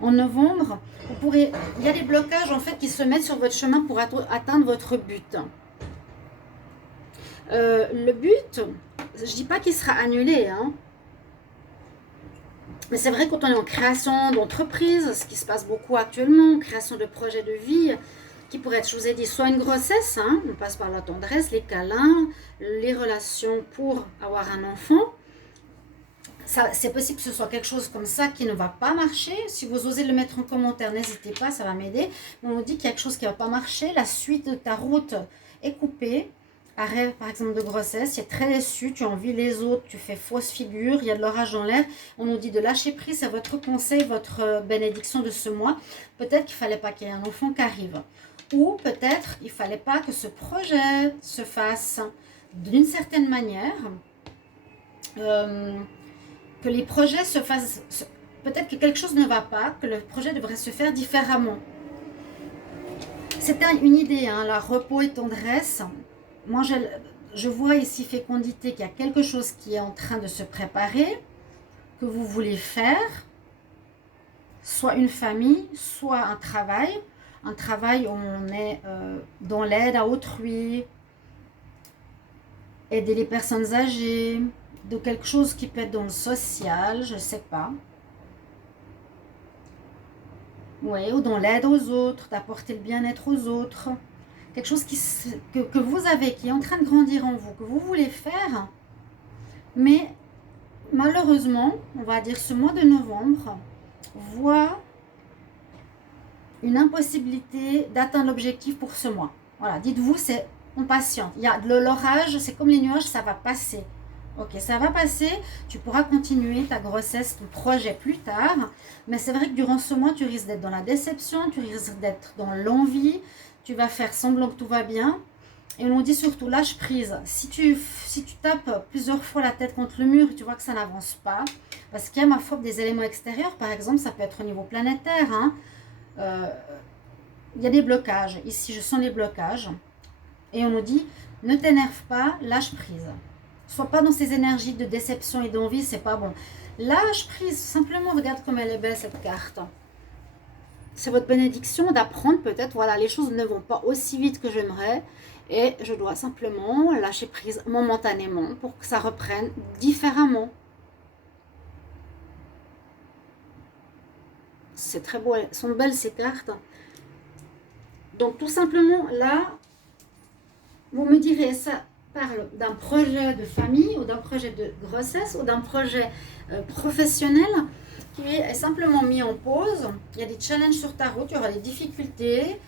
En novembre, il y a des blocages en fait qui se mettent sur votre chemin pour atteindre votre but. Le but, je ne dis pas qu'il sera annulé, hein. Mais c'est vrai quand on est en création d'entreprise, ce qui se passe beaucoup actuellement, création de projets de vie, qui pourrait être, je vous ai dit, soit une grossesse, hein, on passe par la tendresse, les câlins, les relations pour avoir un enfant. C'est possible que ce soit quelque chose comme ça qui ne va pas marcher. Si vous osez le mettre en commentaire, n'hésitez pas, ça va m'aider. On nous dit qu'il y a quelque chose qui ne va pas marcher, la suite de ta route est coupée. Arrêt par exemple de grossesse, tu es très déçu, tu envies les autres, tu fais fausse figure, il y a de l'orage dans l'air. On nous dit de lâcher prise, c'est votre conseil, votre bénédiction de ce mois. Peut-être qu'il ne fallait pas qu'il y ait un enfant qui arrive. Ou peut-être qu'il ne fallait pas que ce projet se fasse d'une certaine manière. Que les projets se fassent... Peut-être que quelque chose ne va pas, que le projet devrait se faire différemment. C'était une idée, hein, la repos et tendresse. Moi, je vois ici fécondité qu'il y a quelque chose qui est en train de se préparer, que vous voulez faire, soit une famille, soit un travail où on est dans l'aide à autrui, aider les personnes âgées, de quelque chose qui peut être dans le social, je ne sais pas. Oui, ou dans l'aide aux autres, d'apporter le bien-être aux autres. Quelque chose que vous avez, qui est en train de grandir en vous, que vous voulez faire, mais malheureusement, on va dire ce mois de novembre, voit une impossibilité d'atteindre l'objectif pour ce mois. Voilà, dites-vous, c'est on patiente. Il y a de l'orage, c'est comme les nuages, ça va passer. Ok, ça va passer, tu pourras continuer ta grossesse, ton projet plus tard, mais c'est vrai que durant ce mois, tu risques d'être dans la déception, tu risques d'être dans l'envie, tu vas faire semblant que tout va bien, et on dit surtout lâche prise. Si tu tapes plusieurs fois la tête contre le mur et tu vois que ça n'avance pas, parce qu'il y a ma faute des éléments extérieurs, par exemple, ça peut être au niveau planétaire, hein, il y a des blocages. Ici, je sens les blocages. Et on nous dit, ne t'énerve pas, lâche prise. Sois pas dans ces énergies de déception et d'envie, c'est pas bon. Lâche prise, simplement regarde comme elle est belle cette carte. C'est votre bénédiction d'apprendre peut-être, voilà, les choses ne vont pas aussi vite que j'aimerais. Et je dois simplement lâcher prise momentanément pour que ça reprenne différemment. C'est très beau, elles sont belles ces cartes. Donc tout simplement, là, vous me direz, ça parle d'un projet de famille ou d'un projet de grossesse ou d'un projet professionnel qui est simplement mis en pause. Il y a des challenges sur ta route, il y aura des difficultés.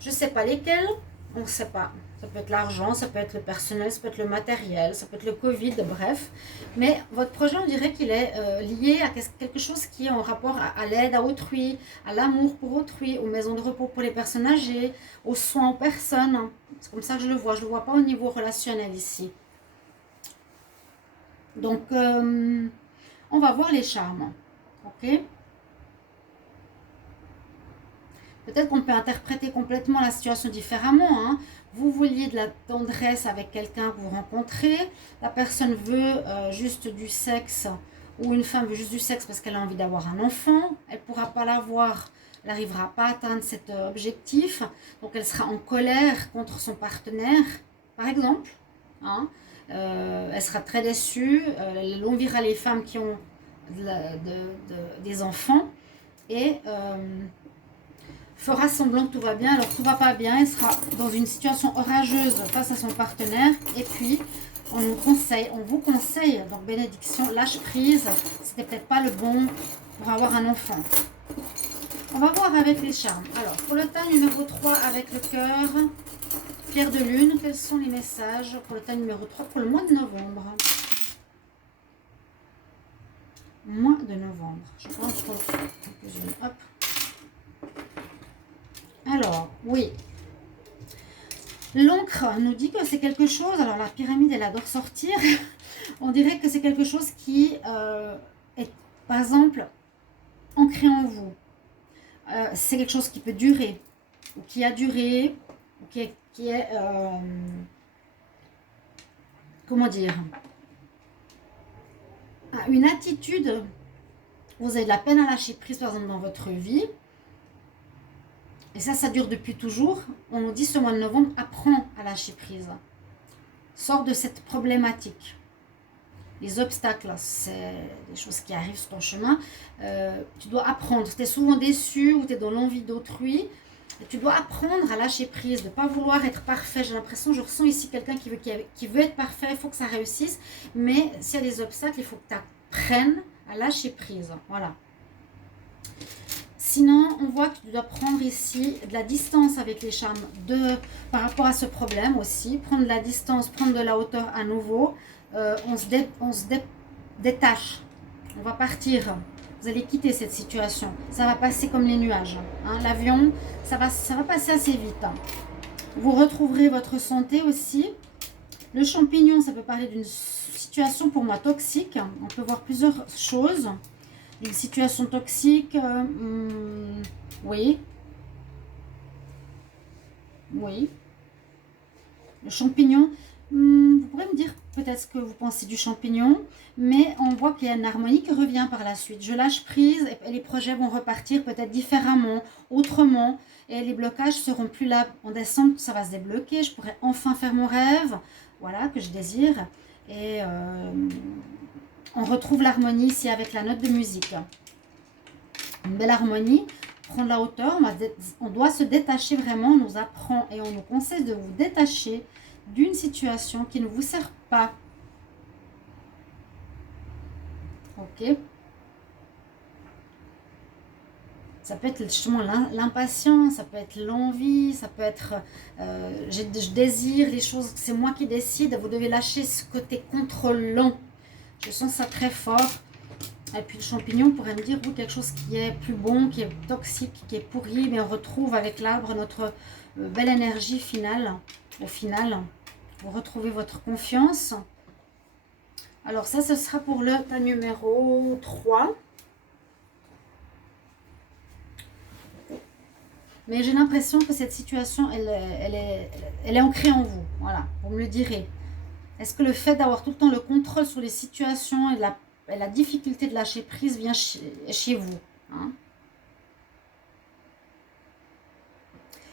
Je ne sais pas lesquelles, on ne sait pas. Ça peut être l'argent, ça peut être le personnel, ça peut être le matériel, ça peut être le Covid, bref. Mais votre projet, on dirait qu'il est lié à quelque chose qui est en rapport à l'aide à autrui, à l'amour pour autrui, aux maisons de repos pour les personnes âgées, aux soins aux personnes. C'est comme ça que je le vois. Je ne le vois pas au niveau relationnel ici. Donc, on va voir les charmes. Ok ? Peut-être qu'on peut interpréter complètement la situation différemment. Hein. Vous vouliez de la tendresse avec quelqu'un que vous rencontrez. La personne veut juste du sexe, ou une femme veut juste du sexe parce qu'elle a envie d'avoir un enfant. Elle ne pourra pas l'avoir. Elle n'arrivera pas à atteindre cet objectif. Donc elle sera en colère contre son partenaire, par exemple. Hein. Elle sera très déçue. Elle enviera les femmes qui ont des enfants. Et fera semblant que tout va bien, alors tout va pas bien, elle sera dans une situation orageuse face à son partenaire, et puis on vous conseille, donc bénédiction, lâche prise, c'était peut-être pas le bon pour avoir un enfant. On va voir avec les charmes. Alors, pour le tas numéro 3 avec le cœur, pierre de lune, quels sont les messages pour le tas numéro 3 pour le mois de novembre? Mois de novembre, je pense que quelques-unes, hop. Alors, oui. L'encre nous dit que c'est quelque chose, alors la pyramide, elle adore sortir. On dirait que c'est quelque chose qui est, par exemple, ancré en vous. C'est quelque chose qui peut durer, ou qui a duré, ou qui est comment dire, une attitude. Vous avez de la peine à lâcher prise, par exemple, dans votre vie. Et ça dure depuis toujours. On nous dit ce mois de novembre, apprends à lâcher prise. Sors de cette problématique. Les obstacles, c'est des choses qui arrivent sur ton chemin. Tu dois apprendre. Tu es souvent déçu ou tu es dans l'envie d'autrui. Tu dois apprendre à lâcher prise, de ne pas vouloir être parfait. J'ai l'impression, je ressens ici quelqu'un qui veut être parfait, il faut que ça réussisse. Mais s'il y a des obstacles, il faut que tu apprennes à lâcher prise. Voilà. Sinon, on voit que tu dois prendre ici de la distance avec les charmes par rapport à ce problème aussi. Prendre de la distance, prendre de la hauteur à nouveau. On se détache. On va partir. Vous allez quitter cette situation. Ça va passer comme les nuages. Hein. L'avion, ça va passer assez vite. Hein. Vous retrouverez votre santé aussi. Le champignon, ça peut parler d'une situation pour moi toxique. On peut voir plusieurs choses. Une situation toxique, oui. Oui. Le champignon, vous pourrez me dire peut-être ce que vous pensez du champignon, mais on voit qu'il y a une harmonie qui revient par la suite. Je lâche prise et les projets vont repartir peut-être différemment, autrement, et les blocages seront plus là. En décembre, ça va se débloquer, je pourrai enfin faire mon rêve, voilà, que je désire, et on retrouve l'harmonie ici avec la note de musique. Une belle harmonie. prendre la hauteur, on doit se détacher vraiment. On nous apprend et on nous conseille de vous détacher d'une situation qui ne vous sert pas. Ok? Ça peut être justement l'impatience, ça peut être l'envie, ça peut être je désire les choses, c'est moi qui décide. Vous devez lâcher ce côté contrôlant. Je sens ça très fort. Et puis le champignon pourrait me dire, oui, quelque chose qui est plus bon, qui est toxique, qui est pourri, mais on retrouve avec l'arbre notre belle énergie finale. Au final, vous retrouvez votre confiance. Alors ça, ce sera pour le tas numéro 3. Mais j'ai l'impression que cette situation, elle est ancrée en vous. Voilà, vous me le direz. Est-ce que le fait d'avoir tout le temps le contrôle sur les situations et la difficulté de lâcher prise vient chez vous, hein?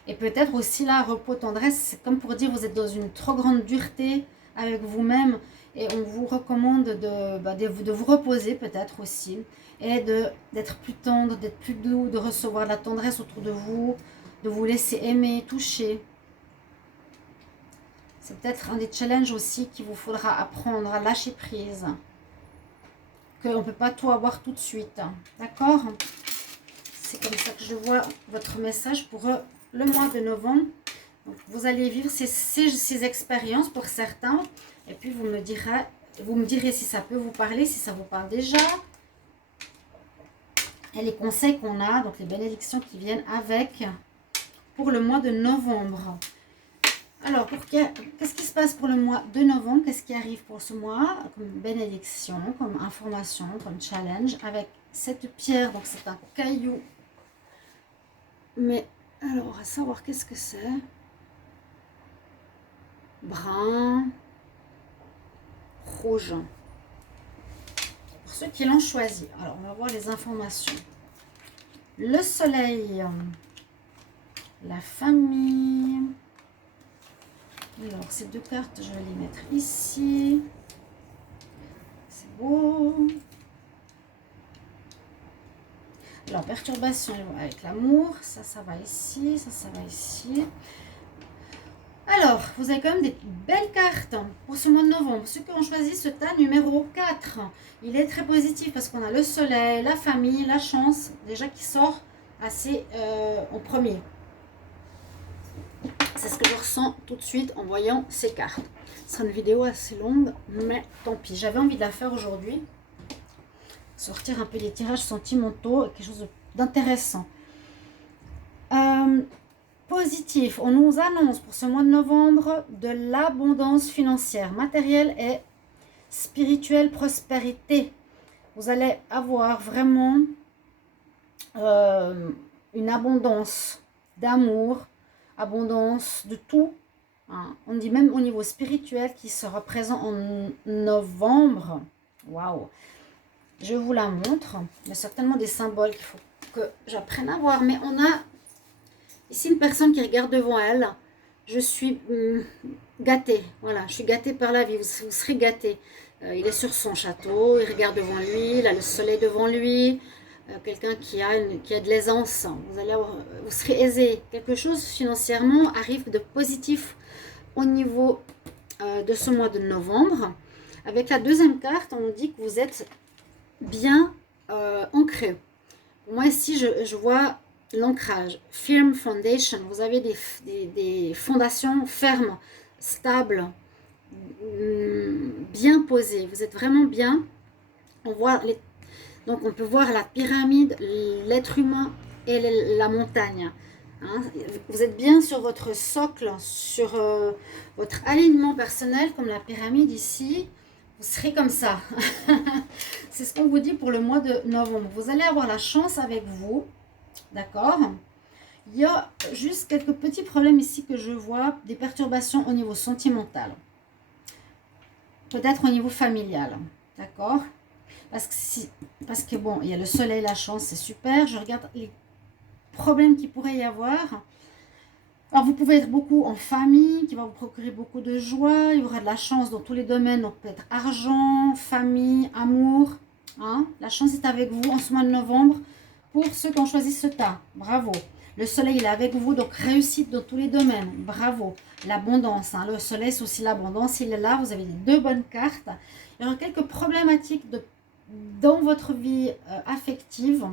Et peut-être aussi là, repos, tendresse, c'est comme pour dire vous êtes dans une trop grande dureté avec vous-même et on vous recommande de vous reposer peut-être aussi et d'être plus tendre, d'être plus doux, de recevoir de la tendresse autour de vous laisser aimer, toucher. C'est peut-être un des challenges aussi qu'il vous faudra apprendre à lâcher prise. Qu'on ne peut pas tout avoir tout de suite. D'accord? C'est comme ça que je vois votre message pour le mois de novembre. Donc, vous allez vivre ces expériences pour certains. Et puis, vous me direz si ça peut vous parler, si ça vous parle déjà. Et les conseils qu'on a, donc les bénédictions qui viennent avec pour le mois de novembre. Alors, qu'est-ce qui se passe pour le mois de novembre? Qu'est-ce qui arrive pour ce mois comme bénédiction, comme information, comme challenge avec cette pierre? Donc, c'est un caillou. Mais, alors, à savoir qu'est-ce que c'est? Brun, rouge. Pour ceux qui l'ont choisi. Alors, on va voir les informations. Le soleil, la famille. Alors, ces deux cartes, je vais les mettre ici. C'est beau. Alors, perturbation avec l'amour. Ça va ici. Ça va ici. Alors, vous avez quand même des belles cartes pour ce mois de novembre. Ceux qui ont choisi ce tas numéro 4, il est très positif parce qu'on a le soleil, la famille, la chance, déjà qui sort assez en premier. C'est ce que je ressens tout de suite en voyant ces cartes. Ce sera une vidéo assez longue, mais tant pis. J'avais envie de la faire aujourd'hui. Sortir un peu des tirages sentimentaux, quelque chose d'intéressant. Positif, on nous annonce pour ce mois de novembre de l'abondance financière, matérielle et spirituelle, prospérité. Vous allez avoir vraiment une abondance d'amour, abondance de tout. Hein. On dit même au niveau spirituel qui sera présent en novembre. Waouh! Je vous la montre. Il y a certainement des symboles qu'il faut que j'apprenne à voir. Mais on a ici une personne qui regarde devant elle. Je suis gâtée. Voilà, je suis gâtée par la vie. Vous serez gâtée. Il est sur son château. Il regarde devant lui. Il a le soleil devant lui. Quelqu'un qui a de l'aisance. Vous serez aisé. Quelque chose financièrement arrive de positif au niveau de ce mois de novembre. Avec la deuxième carte, on nous dit que vous êtes bien ancré. Moi ici, je vois l'ancrage. Firm foundation. Vous avez des fondations fermes, stables, bien posées. Vous êtes vraiment bien. Donc on peut voir la pyramide, l'être humain et la montagne. Hein. Vous êtes bien sur votre socle, sur votre alignement personnel, comme la pyramide ici. Vous serez comme ça. C'est ce qu'on vous dit pour le mois de novembre. Vous allez avoir la chance avec vous. D'accord? Il y a juste quelques petits problèmes ici que je vois. Des perturbations au niveau sentimental. Peut-être au niveau familial. D'accord? Parce que bon, il y a le soleil, la chance, c'est super. Je regarde les problèmes qu'il pourrait y avoir. Alors, vous pouvez être beaucoup en famille, qui va vous procurer beaucoup de joie. Il y aura de la chance dans tous les domaines. Donc, peut-être argent, famille, amour. Hein? La chance est avec vous en ce mois de novembre pour ceux qui ont choisi ce tas, bravo. Le soleil, il est avec vous, donc réussite dans tous les domaines, bravo. L'abondance, hein, le soleil, c'est aussi l'abondance, il est là, vous avez les deux bonnes cartes. Il y aura quelques problématiques dans votre vie affective.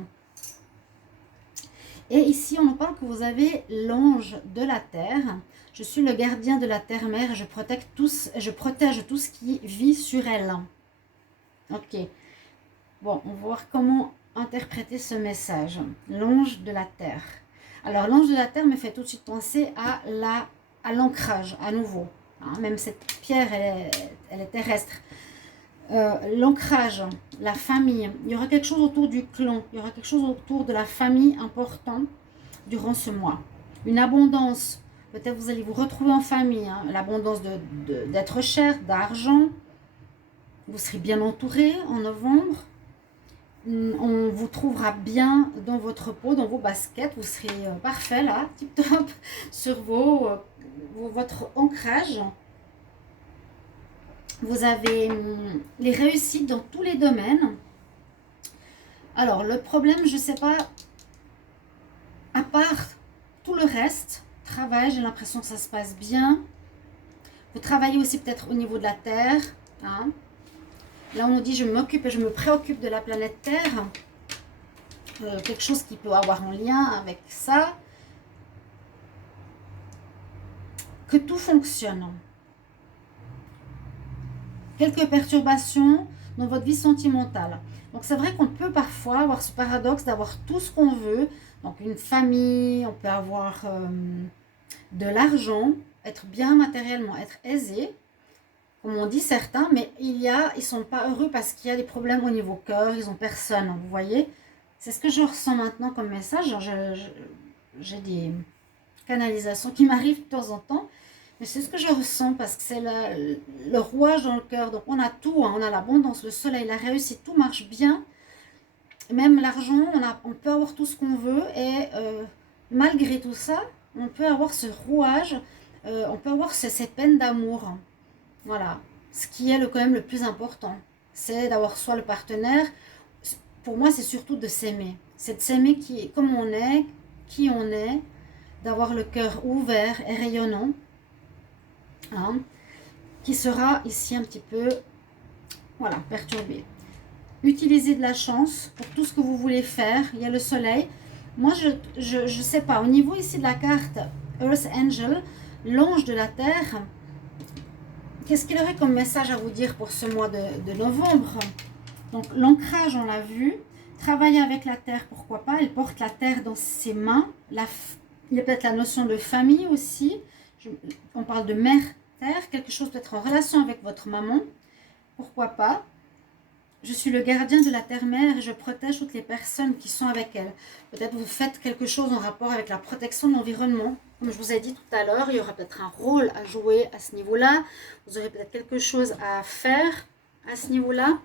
Et ici, on nous parle que vous avez l'ange de la terre. Je suis le gardien de la terre-mère et je protège tout ce qui vit sur elle. Ok. Bon, on va voir comment interpréter ce message. L'ange de la terre. Alors, l'ange de la terre me fait tout de suite penser à l'ancrage, à nouveau. Hein, même cette pierre, elle est terrestre. L'ancrage, la famille. Il y aura quelque chose autour du clan. Il y aura quelque chose autour de la famille important durant ce mois. Une abondance. Peut-être vous allez vous retrouver en famille. Hein, l'abondance d'être cher, d'argent. Vous serez bien entouré en novembre. On vous trouvera bien dans votre peau, dans vos baskets. Vous serez parfait là, tip top, sur votre ancrage. Vous avez les réussites dans tous les domaines. Alors, le problème, je ne sais pas, à part tout le reste, travail, j'ai l'impression que ça se passe bien. Vous travaillez aussi peut-être au niveau de la Terre. Hein. Là, on nous dit, je m'occupe et je me préoccupe de la planète Terre. Quelque chose qui peut avoir un lien avec ça. Que tout fonctionne. Quelques perturbations dans votre vie sentimentale. Donc, c'est vrai qu'on peut parfois avoir ce paradoxe d'avoir tout ce qu'on veut. Donc, une famille, on peut avoir de l'argent, être bien matériellement, être aisé. Comme on dit certains, mais ils ne sont pas heureux parce qu'il y a des problèmes au niveau cœur, ils n'ont personne, vous voyez. C'est ce que je ressens maintenant comme message. J'ai des canalisations qui m'arrivent de temps en temps, mais c'est ce que je ressens parce que c'est le rouage dans le cœur. Donc on a tout, hein, on a l'abondance, le soleil, la réussite, tout marche bien. Même l'argent, on peut avoir tout ce qu'on veut et malgré tout ça, on peut avoir ce rouage, on peut avoir ces peines d'amour. Voilà, ce qui est quand même le plus important, c'est d'avoir soit le partenaire, pour moi c'est surtout de s'aimer, c'est de s'aimer comme on est, qui on est, d'avoir le cœur ouvert et rayonnant, hein, qui sera ici un petit peu, voilà, perturbé. Utilisez de la chance pour tout ce que vous voulez faire, il y a le soleil. Moi je sais pas, au niveau ici de la carte Earth Angel, l'ange de la terre. Qu'est-ce qu'il aurait comme message à vous dire pour ce mois de novembre? Donc, l'ancrage, on l'a vu. Travailler avec la terre, pourquoi pas. Elle porte la terre dans ses mains. Il y a peut-être la notion de famille aussi. On parle de mère-terre. Quelque chose peut-être en relation avec votre maman. Pourquoi pas. Je suis le gardien de la terre-mère et je protège toutes les personnes qui sont avec elle. Peut-être vous faites quelque chose en rapport avec la protection de l'environnement. Comme je vous ai dit tout à l'heure, il y aura peut-être un rôle à jouer à ce niveau-là. Vous aurez peut-être quelque chose à faire à ce niveau-là.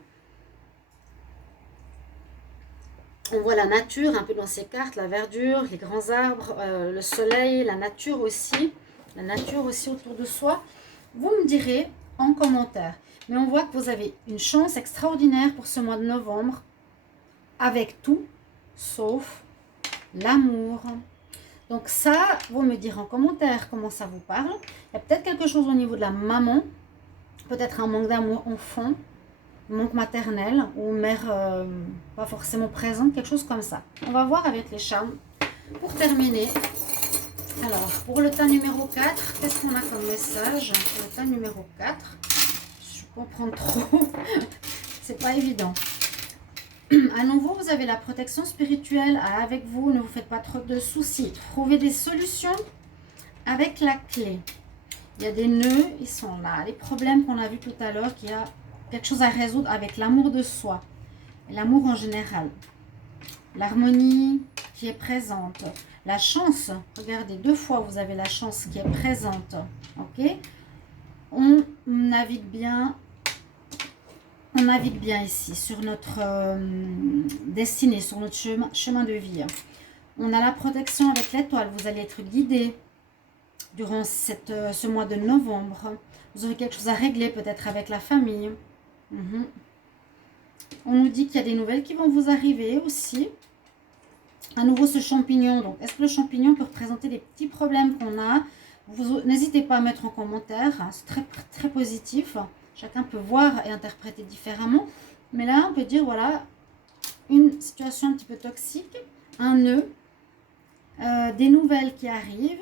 On voit la nature un peu dans ces cartes, la verdure, les grands arbres, le soleil, la nature aussi autour de soi. Vous me direz en commentaire. Mais on voit que vous avez une chance extraordinaire pour ce mois de novembre, avec tout, sauf l'amour. Donc ça, vous me direz en commentaire comment ça vous parle. Il y a peut-être quelque chose au niveau de la maman, peut-être un manque d'amour enfant, manque maternel, ou mère pas forcément présente, quelque chose comme ça. On va voir avec les charmes. Pour terminer, alors pour le tas numéro 4, qu'est-ce qu'on a comme message? Pour le tas numéro 4, je comprends trop, c'est pas évident. À nouveau, vous avez la protection spirituelle avec vous. Ne vous faites pas trop de soucis. Trouvez des solutions avec la clé. Il y a des nœuds, ils sont là. Les problèmes qu'on a vus tout à l'heure, qu'il y a quelque chose à résoudre avec l'amour de soi. L'amour en général. L'harmonie qui est présente. La chance, regardez, 2 fois vous avez la chance qui est présente. Ok? On navigue bien. On navigue bien ici sur notre destinée, sur notre chemin de vie. On a la protection avec l'étoile. Vous allez être guidé durant ce mois de novembre. Vous aurez quelque chose à régler peut-être avec la famille. On nous dit qu'il y a des nouvelles qui vont vous arriver aussi. À nouveau ce champignon. Donc, est-ce que le champignon peut représenter des petits problèmes qu'on a? Vous n'hésitez pas à mettre en commentaire. Hein, c'est très, très positif. Chacun peut voir et interpréter différemment. Mais là, on peut dire, voilà, une situation un petit peu toxique, un nœud, des nouvelles qui arrivent.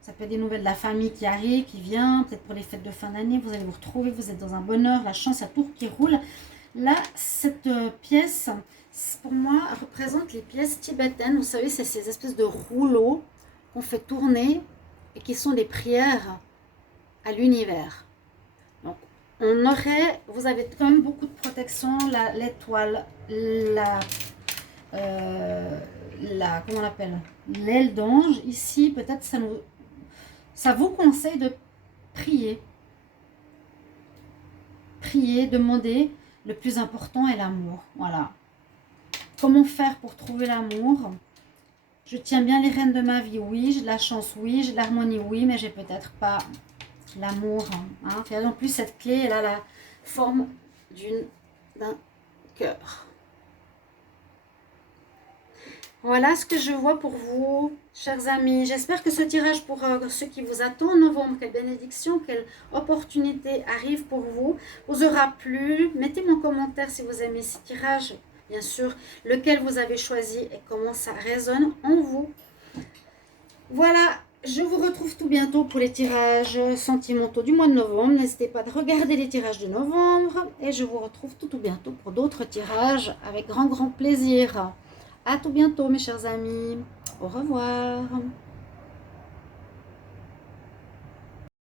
Ça peut être des nouvelles de la famille qui arrive, qui vient, peut-être pour les fêtes de fin d'année. Vous allez vous retrouver, vous êtes dans un bonheur, la chance, la tour qui roule. Là, cette pièce, pour moi, représente les pièces tibétaines. Vous savez, c'est ces espèces de rouleaux qu'on fait tourner et qui sont des prières à l'univers. Donc, on aurait, vous avez quand même beaucoup de protection, l'étoile, comment on l'appelle, l'aile d'ange. Ici, peut-être ça vous conseille de prier. Prier, demander. Le plus important est l'amour. Voilà. Comment faire pour trouver l'amour? Je tiens bien les rênes de ma vie, oui. J'ai de la chance, oui. J'ai de l'harmonie, oui. Mais j'ai peut-être pas l'amour. Hein. Et en plus, cette clé, elle a la forme d'un cœur. Voilà ce que je vois pour vous, chers amis. J'espère que ce tirage pour ceux qui vous attendent en novembre, quelle bénédiction, quelle opportunité arrive pour vous, vous aura plu. Mettez-moi en commentaire si vous aimez ce tirage, bien sûr, lequel vous avez choisi et comment ça résonne en vous. Voilà, je vous retrouve tout bientôt pour les tirages sentimentaux du mois de novembre. N'hésitez pas à regarder les tirages de novembre et je vous retrouve tout bientôt pour d'autres tirages avec grand plaisir. À tout bientôt mes chers amis. Au revoir.